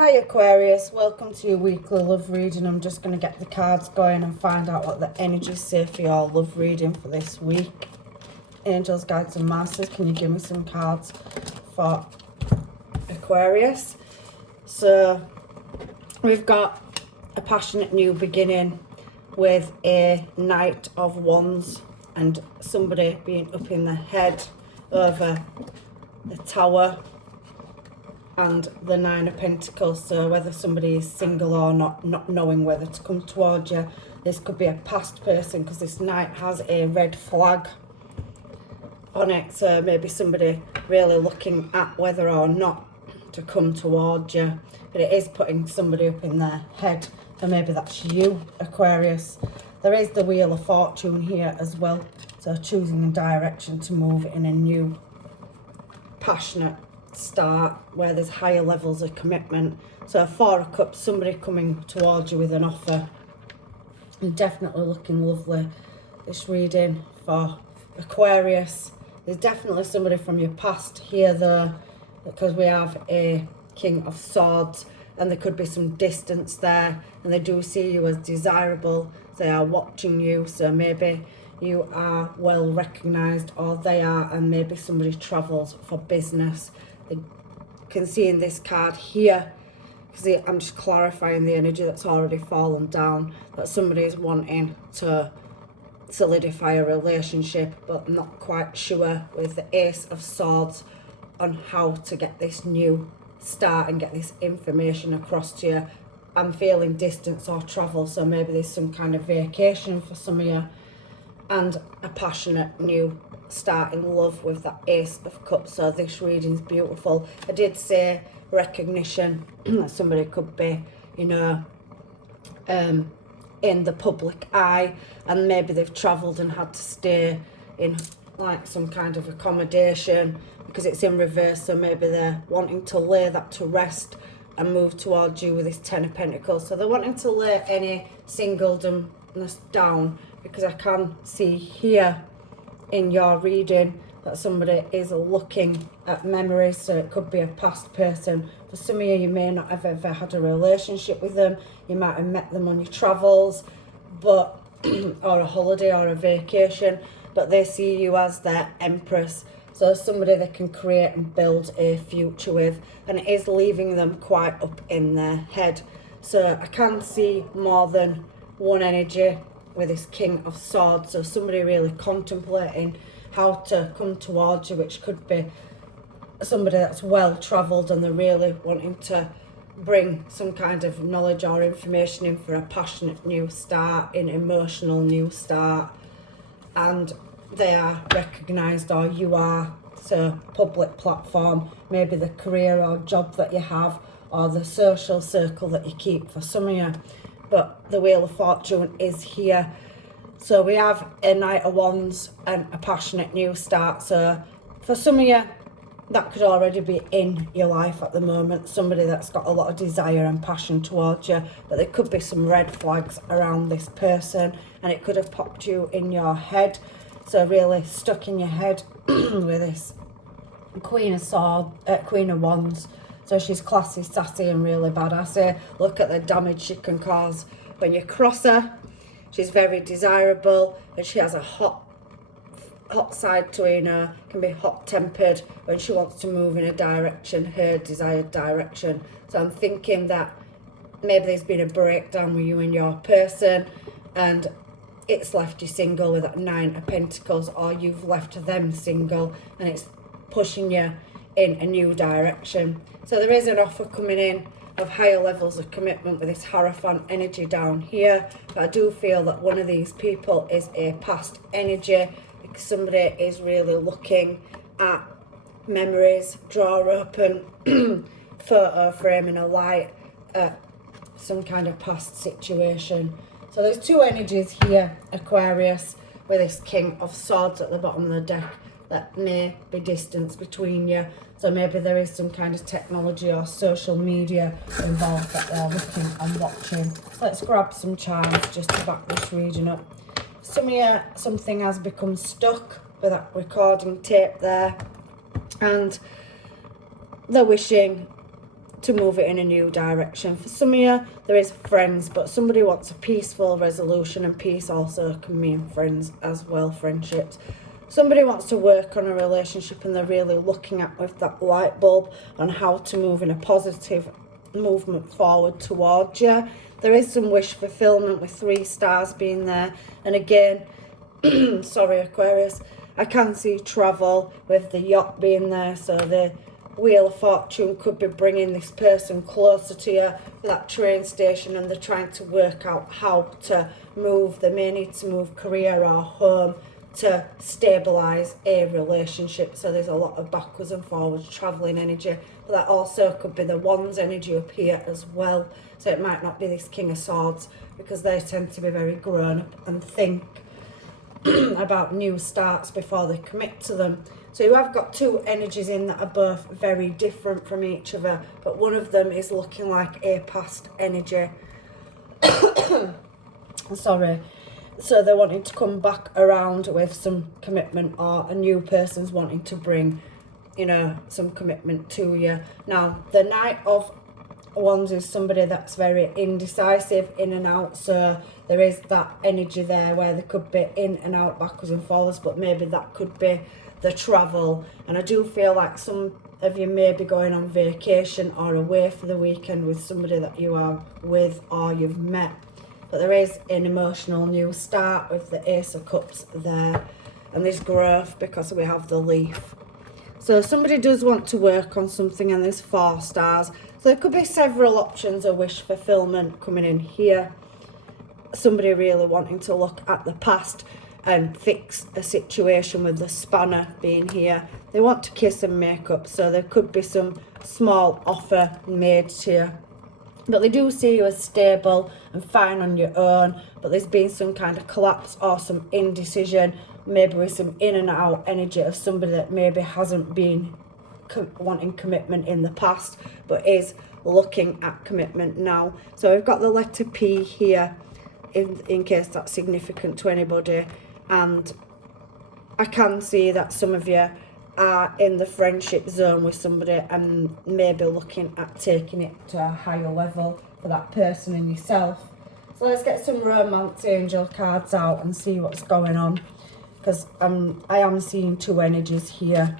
Hi Aquarius, welcome to your weekly love reading. I'm just going to get the cards going and find out what the energies say for your love reading for this week. Angels, guides and masters, can you give me some cards for Aquarius? So we've got a passionate new beginning with a Knight of Wands and somebody being up in the head over the Tower and the Nine of Pentacles. So whether somebody is single or not knowing whether to come towards you. This could be a past person because this Knight has a red flag on it. So maybe somebody really looking at whether or not to come towards you. But it is putting somebody up in their head. So maybe that's you, Aquarius. There is the Wheel of Fortune here as well. So choosing a direction to move in a new passionate start where there's higher levels of commitment. So Four of Cups, somebody coming towards you with an offer. And definitely looking lovely, this reading for Aquarius. There's definitely somebody from your past here though, because we have a King of Swords and there could be some distance there, and they do see you as desirable. They are watching you, so maybe you are well recognized, or they are, and maybe somebody travels for business. I can see in this card here, because I'm just clarifying the energy that's already fallen down, that somebody is wanting to solidify a relationship but not quite sure with the Ace of Swords on how to get this new start and get this information across to you. I'm feeling distance or travel, so maybe there's some kind of vacation for some of you, and a passionate new start in love with that Ace of Cups. So this reading's beautiful. I did say recognition that somebody could be, you know, in the public eye, and maybe they've travelled and had to stay in like some kind of accommodation because it's in reverse. So maybe they're wanting to lay that to rest and move towards you with this Ten of Pentacles. So they're wanting to lay any singledomness down, because I can see here in your reading that somebody is looking at memories. So it could be a past person. For some of you, you may not have ever had a relationship with them. You might have met them on your travels, but or a holiday or a vacation, but they see you as their Empress. So somebody they can create and build a future with, and it is leaving them quite up in their head. So I can see more than one energy with this King of Swords. So somebody really contemplating how to come towards you, which could be somebody that's well travelled and they're really wanting to bring some kind of knowledge or information in for a passionate new start, an emotional new start, and they are recognised, or you are. So public platform, maybe the career or job that you have, or the social circle that you keep for some of you. But the Wheel of Fortune is here. So we have a Knight of Wands and a passionate new start. So for some of you, that could already be in your life at the moment. Somebody that's got a lot of desire and passion towards you. But there could be some red flags around this person, and it could have popped you in your head. So really stuck in your head with this Queen of Wands. So she's classy, sassy and really badass. Look at the damage she can cause when you cross her. She's very desirable, and she has a hot side to her, you know, can be hot-tempered when she wants to move in a direction, her desired direction. So I'm thinking that maybe there's been a breakdown with you and your person, and it's left you single with that Nine of Pentacles, or you've left them single and it's pushing you in a new direction. So there is an offer coming in of higher levels of commitment with this Hierophant energy down here. But I do feel that one of these people is a past energy, because somebody is really looking at memories, draw open photo frame in a light at some kind of past situation. So there's two energies here, Aquarius, with this King of Swords at the bottom of the deck. That may be distance between you. So maybe there is some kind of technology or social media involved that they're looking and watching. Let's grab some charms just to back this reading up. Some of you, something has become stuck with that recording tape there, and they're wishing to move it in a new direction. For some of you, there is friends, but somebody wants a peaceful resolution, and peace also can mean friends as well, friendships. Somebody wants to work on a relationship and they're really looking at with that light bulb on how to move in a positive movement forward towards you. There is some wish fulfillment with 3 stars being there. And again, sorry Aquarius, I can see travel with the yacht being there. So the Wheel of Fortune could be bringing this person closer to you, that train station, and they're trying to work out how to move. They may need to move career or home to stabilise a relationship. So there's a lot of backwards and forwards travelling energy. But that also could be the Wands energy up here as well. So it might not be this King of Swords, because they tend to be very grown up and think about new starts before they commit to them. So you have got 2 energies in that are both very different from each other, but one of them is looking like a past energy. Sorry. So they're wanting to come back around with some commitment, or a new person's wanting to bring, you know, some commitment to you. Now, the Knight of Wands is somebody that's very indecisive, in and out. So there is that energy there where they could be in and out, backwards and forwards, but maybe that could be the travel. And I do feel like some of you may be going on vacation or away for the weekend with somebody that you are with or you've met. But there is an emotional new start with the Ace of Cups there, and there's growth because we have the leaf. So somebody does want to work on something, and there's 4 stars. So there could be several options of wish fulfillment coming in here. Somebody really wanting to look at the past and fix a situation with the Spanner being here. They want to kiss and make up, so there could be some small offer made to you. But they do see you as stable and fine on your own, but there's been some kind of collapse or some indecision, maybe with some in and out energy of somebody that maybe hasn't been wanting commitment in the past, but is looking at commitment now. So we've got the letter P here, in case that's significant to anybody. And I can see that some of you are in the friendship zone with somebody and maybe looking at taking it to a higher level for that person and yourself. So let's get some romance angel cards out and see what's going on, because I am seeing 2 energies here.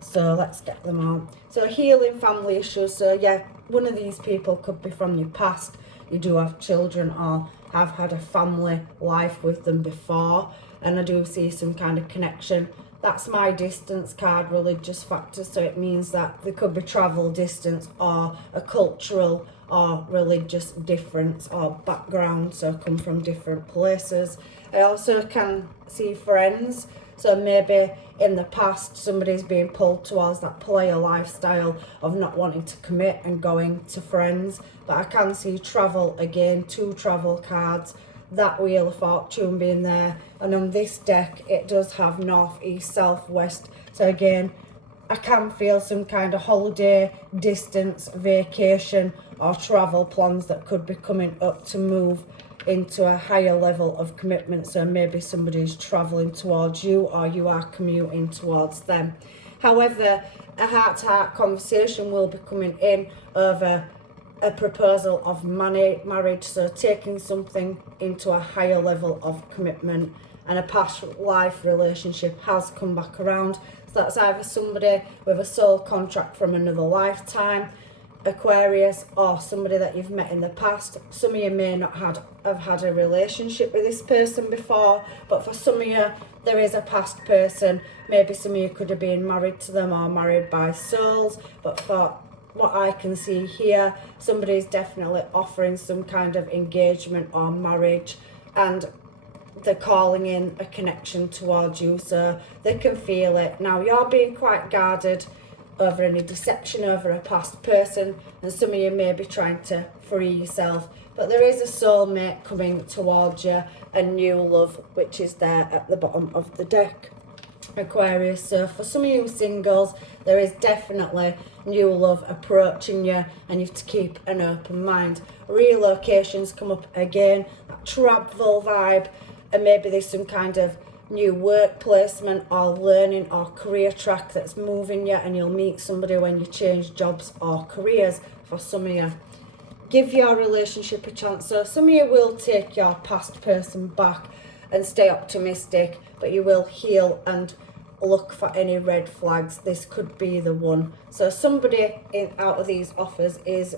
So let's get them out. So healing family issues. So yeah, one of these people could be from your past. You do have children or have had a family life with them before, and I do see some kind of connection. That's my distance card, religious factor, so it means that there could be travel distance or a cultural or religious difference or background, so come from different places. I also can see friends, so maybe in the past somebody's being pulled towards that player lifestyle of not wanting to commit and going to friends. But I can see travel again, 2 travel cards, that Wheel of Fortune being there, and on this deck it does have north, east, south, west. So again, I can feel some kind of holiday, distance, vacation or travel plans that could be coming up to move into a higher level of commitment. So maybe somebody's travelling towards you or you are commuting towards them. However, a heart-to-heart conversation will be coming in over a proposal of marriage, so taking something into a higher level of commitment, and a past life relationship has come back around. So that's either somebody with a soul contract from another lifetime, Aquarius, or somebody that you've met in the past. Some of you may not have had a relationship with this person before, but for some of you there is a past person. Maybe some of you could have been married to them or married by souls, but for what I can see here, somebody is definitely offering some kind of engagement or marriage, and they're calling in a connection towards you, so they can feel it. Now, you're being quite guarded over any deception over a past person, and some of you may be trying to free yourself, but there is a soulmate coming towards you, a new love, which is there at the bottom of the deck, Aquarius. So for some of you singles, there is definitely new love approaching you, and you have to keep an open mind. Relocations come up again, that travel vibe, and maybe there's some kind of new work placement or learning or career track that's moving you, and you'll meet somebody when you change jobs or careers. for some of you. Give your relationship a chance. So some of you will take your past person back and stay optimistic, but you will heal and look for any red flags. This could be the one. So somebody out of these offers is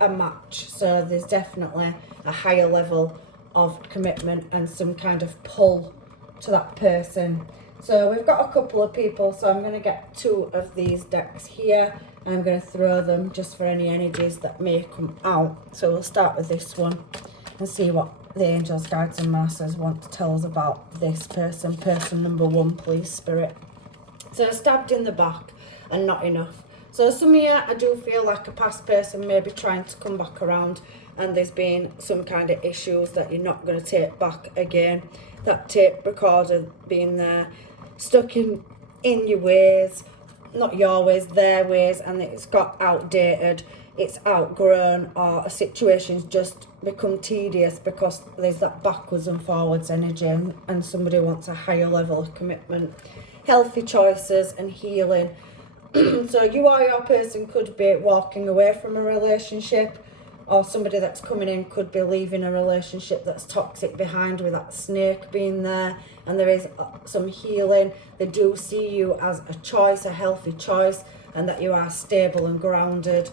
a match. So there's definitely a higher level of commitment and some kind of pull to that person. So we've got a couple of people, so I'm going to get 2 of these decks here and I'm going to throw them just for any energies that may come out. So we'll start with this one and see what the angels, guides and masters want to tell us about this person. Person number 1, please, Spirit. So stabbed in the back and not enough. So some of you, I do feel like a past person may be trying to come back around and there's been some kind of issues that you're not going to take back again. That tape recorder being there, stuck in your ways, not your ways, their ways, and it's got outdated, it's outgrown, or a situation's just become tedious because there's that backwards and forwards energy and somebody wants a higher level of commitment. Healthy choices and healing. So you or your person could be walking away from a relationship, or somebody that's coming in could be leaving a relationship that's toxic behind with that snake being there, and there is some healing. They do see you as a choice, a healthy choice, and that you are stable and grounded,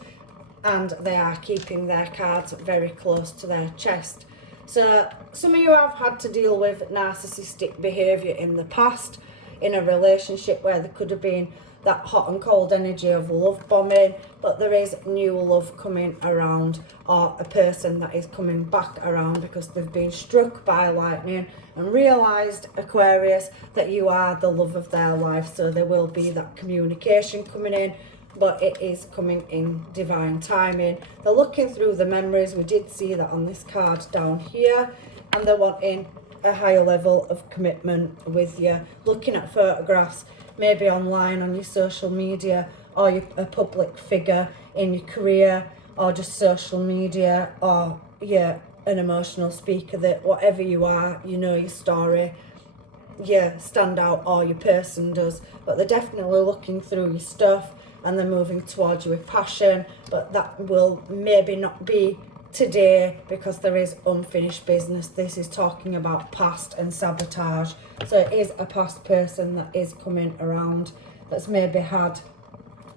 and they are keeping their cards very close to their chest. So some of you have had to deal with narcissistic behaviour in the past in a relationship where there could have been that hot and cold energy of love bombing, but there is new love coming around, or a person that is coming back around because they've been struck by lightning and realised, Aquarius, that you are the love of their life. So there will be that communication coming in, but it is coming in divine timing. They're looking through the memories. We did see that on this card down here, and they're wanting a higher level of commitment with you. Looking at photographs, maybe online on your social media, or you're a public figure in your career, or just social media, or you're an emotional speaker, that whatever you are, you know your story, you stand out, or your person does, but they're definitely looking through your stuff and they're moving towards you with passion, but that will maybe not be today because there is unfinished business. This is talking about past and sabotage. So it is a past person that is coming around that's maybe had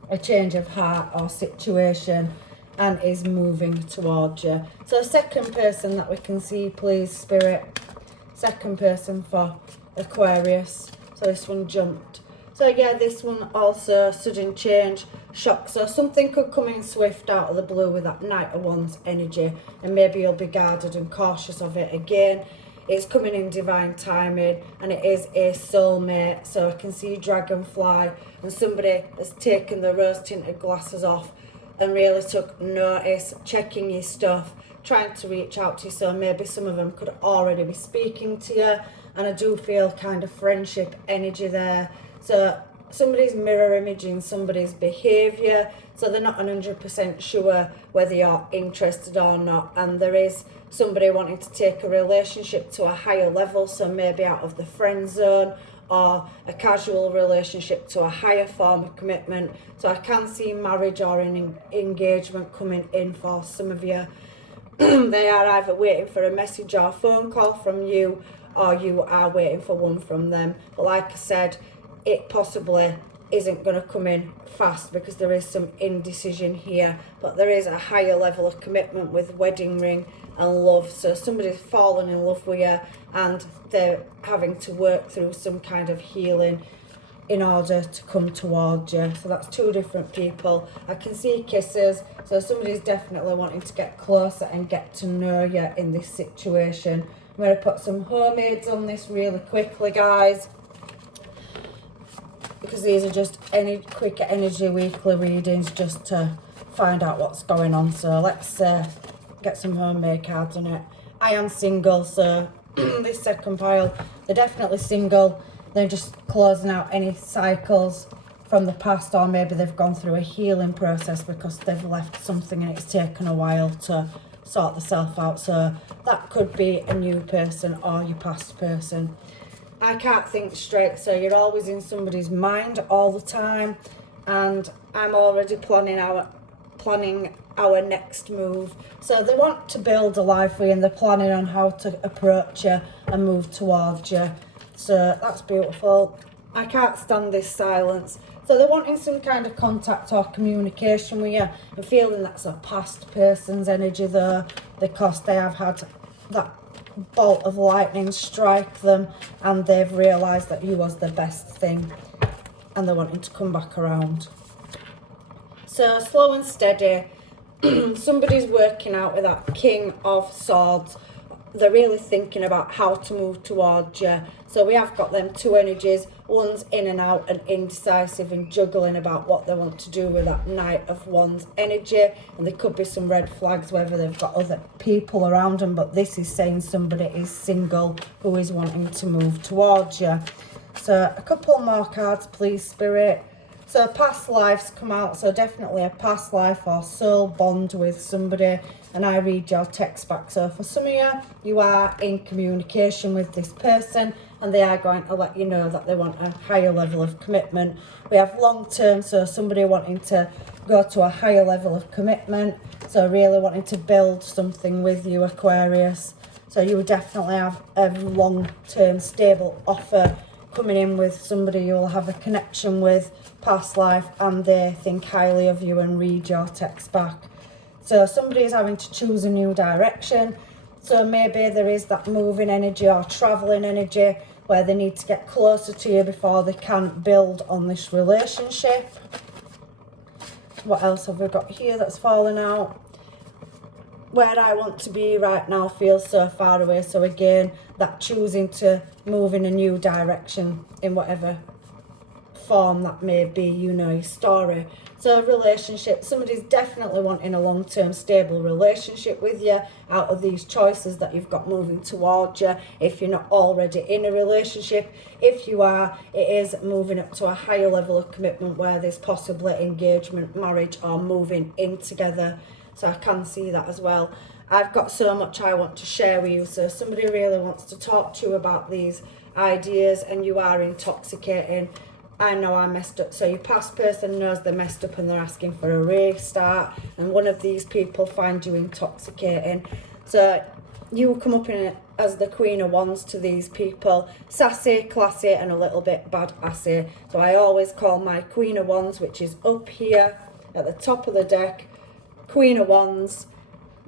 a change of heart or situation and is moving towards you. So second person that we can see, please, Spirit. Second person for Aquarius. So this one jumped. So yeah, this one also sudden change, shock. So something could come in swift out of the blue with that Knight of Wands energy, and maybe you'll be guarded and cautious of it again. It's coming in divine timing, and it is a soulmate. So I can see dragonfly, and somebody has taken the rose tinted glasses off and really took notice, checking your stuff, trying to reach out to you. So maybe some of them could already be speaking to you, and I do feel kind of friendship energy there. So somebody's mirror imaging somebody's behaviour, so they're not 100% sure whether you're interested or not, and there is somebody wanting to take a relationship to a higher level, so maybe out of the friend zone, or a casual relationship to a higher form of commitment. So I can see marriage or an engagement coming in for some of you. They are either waiting for a message or a phone call from you, or you are waiting for one from them. But like I said, it possibly isn't going to come in fast because there is some indecision here, but there is a higher level of commitment with wedding ring and love. So somebody's fallen in love with you and they're having to work through some kind of healing in order to come towards you. So that's two different people. I can see kisses, so somebody's definitely wanting to get closer and get to know you in this situation. I'm going to put some homemades on this really quickly, guys, because these are just any quick energy weekly readings just to find out what's going on. So let's get some homemade cards on it. I am single, so this second pile, they're definitely single. They're just closing out any cycles from the past, or maybe they've gone through a healing process because they've left something and it's taken a while to sort themselves out. So that could be a new person or your past person. I can't think straight, so you're always in somebody's mind all the time, and I'm already planning our next move. So they want to build a life with you and they're planning on how to approach you and move towards you. So that's beautiful. I can't stand this silence. So they're wanting some kind of contact or communication with you. I'm feeling that's a past person's energy though, because they have had that bolt of lightning strike them and they've realised that you was the best thing and they're wanting to come back around. So slow and steady. Somebody's working out with that King of Swords. They're really thinking about how to move towards you. So we have got them two energies. One's in and out and indecisive and juggling about what they want to do with that Knight of Wands energy. And there could be some red flags whether they've got other people around them. But this is saying somebody is single who is wanting to move towards you. So a couple more cards, please, Spirit. So past lives come out, so definitely a past life or soul bond with somebody, and I read your text back. So for some of you, you are in communication with this person and they are going to let you know that they want a higher level of commitment. We have long term, so somebody wanting to go to a higher level of commitment, so really wanting to build something with you, Aquarius. So you will definitely have a long term stable offer coming in with somebody you'll have a connection with past life and they think highly of you and read your text back. So somebody is having to choose a new direction. So maybe there is that moving energy or travelling energy where they need to get closer to you before they can build on this relationship. What else have we got here that's fallen out? Where I want to be right now feels so far away. So again, that choosing to move in a new direction in whatever form that may be, you know, your story. So relationship, somebody's definitely wanting a long-term stable relationship with you out of these choices that you've got moving towards you. If you're not already in a relationship, if you are, it is moving up to a higher level of commitment where there's possibly engagement, marriage or moving in together. So I can see that as well. I've got so much I want to share with you. So somebody really wants to talk to you about these ideas and you are intoxicating. I know I messed up. So your past person knows they messed up and they're asking for a restart. And one of these people find you intoxicating. So you will come up in it as the Queen of Wands to these people. Sassy, classy and a little bit badassy. So I always call my Queen of Wands, which is up here at the top of the deck, Queen of Wands.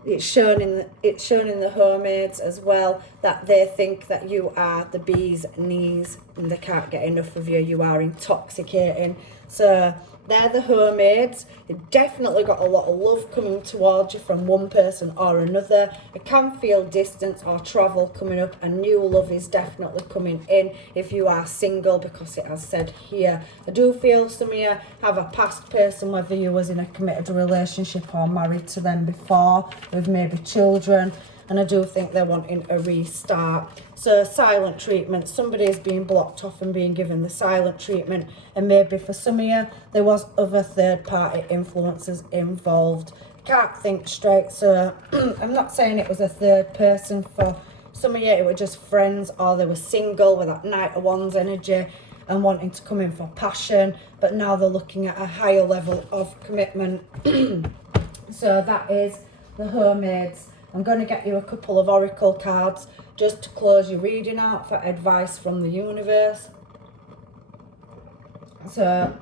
It's shown in the Hermaids as well, that they think that you are the bee's knees and they can't get enough of you. You are intoxicating. So they're the Hermaids. You've definitely got a lot of love coming towards you from one person or another. I can feel distance or travel coming up, and new love is definitely coming in if you are single, because it has said here. I do feel some of you have a past person, whether you was in a committed relationship or married to them before, with maybe children. And I do think they're wanting a restart. So silent treatment, somebody is being blocked off and being given the silent treatment. And maybe for some of you, there was other third party influences involved. Can't think straight. So I'm not saying it was a third person. For some of you, it were just friends, or they were single with that Knight of Wands energy and wanting to come in for passion. But now they're looking at a higher level of commitment. So that is the Hermaids. I'm going to get you a couple of oracle cards just to close your reading out for advice from the universe. So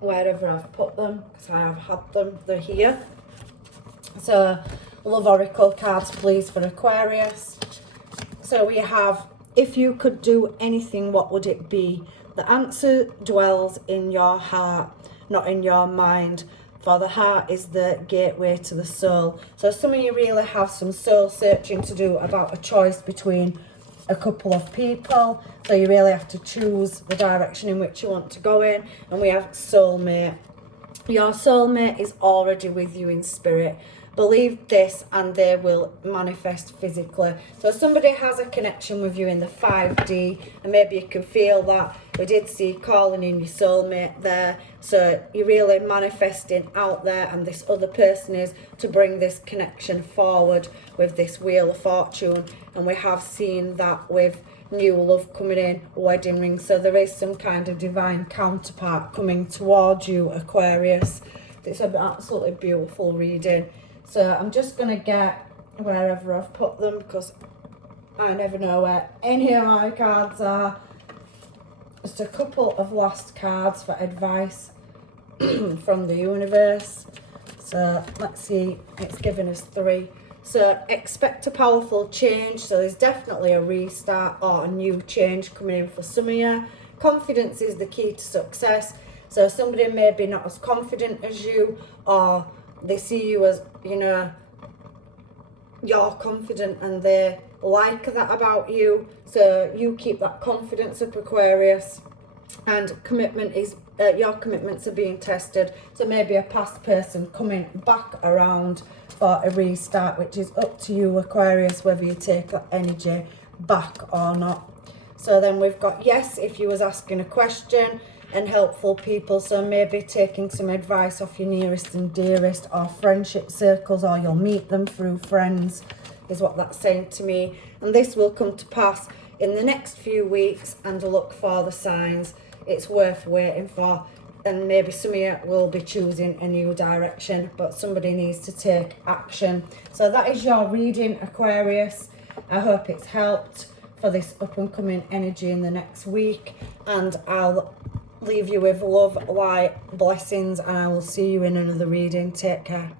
wherever I've put them, because I have had them, they're here. So love oracle cards, please, for Aquarius. So we have, if you could do anything, what would it be? The answer dwells in your heart, not in your mind. For the heart is the gateway to the soul. So some of you really have some soul searching to do about a choice between a couple of people. So you really have to choose the direction in which you want to go in. And we have soulmate. Your soulmate is already with you in spirit. Believe this and they will manifest physically. So somebody has a connection with you in the 5D, and maybe you can feel that. We did see calling in your soulmate there. So you're really manifesting out there, and this other person is to bring this connection forward with this Wheel of Fortune. And we have seen that with new love coming in, wedding ring. So there is some kind of divine counterpart coming towards you, Aquarius. It's an absolutely beautiful reading. So I'm just going to get wherever I've put them, because I never know where any of my cards are. Just a couple of last cards for advice from the universe. So let's see, it's given us 3. So expect a powerful change. So there's definitely a restart or a new change coming in for some of you. Confidence is the key to success. So somebody may be not as confident as you, or they see you as, you know, you're confident and they like that about you. So you keep that confidence up, Aquarius. And commitment is, your commitments are being tested. So maybe a past person coming back around for a restart, which is up to you, Aquarius, whether you take that energy back or not. So then we've got yes, if you was asking a question, and helpful people. So maybe taking some advice off your nearest and dearest, or friendship circles, or you'll meet them through friends, is what that's saying to me. And this will come to pass in the next few weeks, and look for the signs. It's worth waiting for. And maybe some of you will be choosing a new direction, but somebody needs to take action. So that is your reading, Aquarius. I hope it's helped for this up and coming energy in the next week. And I'll leave you with love, light, blessings, and I will see you in another reading. Take care.